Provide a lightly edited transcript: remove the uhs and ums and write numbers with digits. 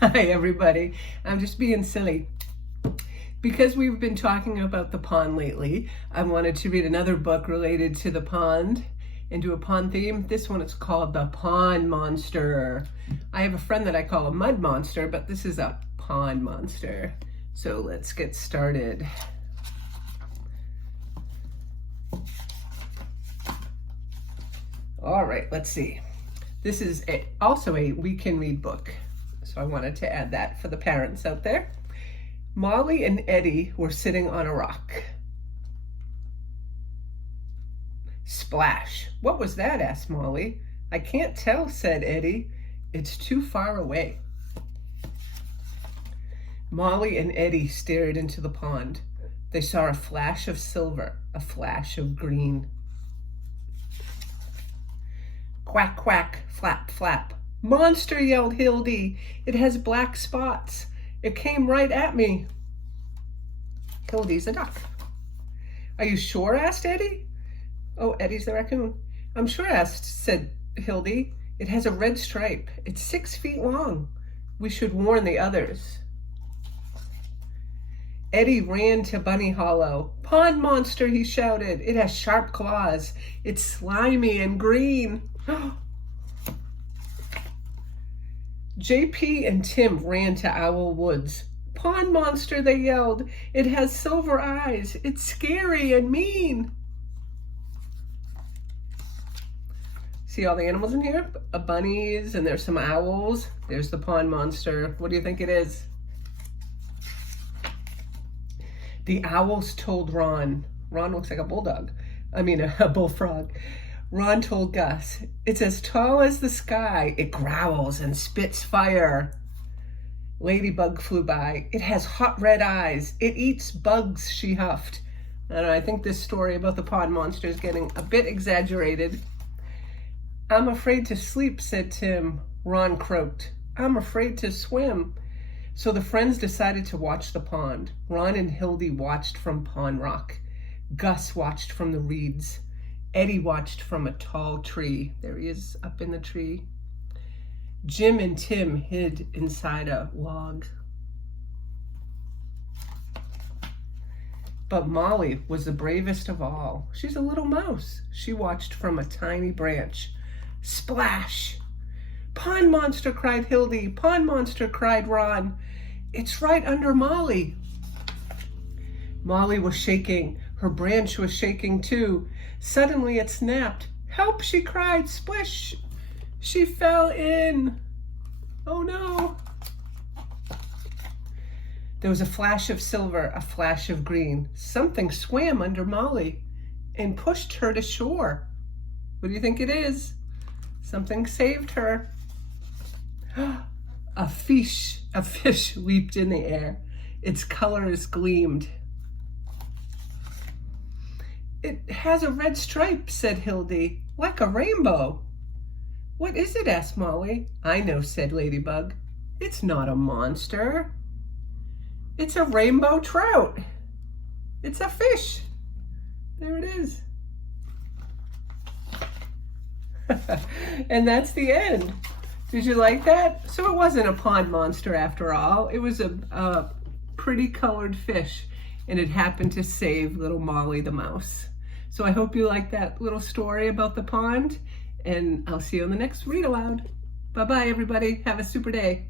Hi, everybody. I'm just being silly. Because we've been talking about the pond lately, I wanted to read another book related to the pond and do a pond theme. This one is called The Pond Monster. I have a friend that I call a mud monster, but this is a pond monster. So let's get started. All right, let's see. This is also a We Can Read book. So I wanted to add that for the parents out there. Molly and Eddie were sitting on a rock. Splash. What was that? Asked Molly. I can't tell, said Eddie. It's too far away. Molly and Eddie stared into the pond. They saw a flash of silver, a flash of green. Quack, quack, flap, flap. Monster, yelled Hildy. It has black spots. It came right at me. Hildy's a duck. Are you sure? Asked Eddie. Oh, Eddie's the raccoon. I'm sure, said Hildy. It has a red stripe. It's 6 feet long. We should warn the others. Eddie ran to Bunny Hollow. Pond monster, he shouted. It has sharp claws. It's slimy and green. JP and Tim ran to Owl Woods. Pond monster, they yelled. It has silver eyes. It's scary and mean. See all the animals in here? Bunnies, and there's some owls. There's the pond monster. What do you think it is? The owls told Ron. Ron looks like a bulldog. A bullfrog. Ron told Gus, it's as tall as the sky. It growls and spits fire. Ladybug flew by. It has hot red eyes. It eats bugs, she huffed. I think this story about the pond monster is getting a bit exaggerated. I'm afraid to sleep, said Tim. Ron croaked. I'm afraid to swim. So the friends decided to watch the pond. Ron and Hildy watched from Pond Rock. Gus watched from the reeds. Eddie watched from a tall tree. There he is up in the tree. Jim and Tim hid inside a log. But Molly was the bravest of all. She's a little mouse. She watched from a tiny branch. Splash! Pond monster, cried Hildy. Pond monster, cried Ron. It's right under Molly. Molly was shaking. Her branch was shaking too. Suddenly it snapped. Help, she cried. Splish! She fell in. Oh no. There was a flash of silver, a flash of green. Something swam under Molly and pushed her to shore. What do you think it is? Something saved her. A fish leaped in the air. Its colors gleamed. It has a red stripe, said Hildy, like a rainbow. What is it? Asked Molly. I know, said Ladybug. It's not a monster. It's a rainbow trout. It's a fish. There it is. And that's the end. Did you like that? So it wasn't a pond monster after all. It was a pretty colored fish, and it happened to save little Molly the mouse. So I hope you like that little story about the pond, and I'll see you on the next read aloud. Bye-bye, everybody. Have a super day.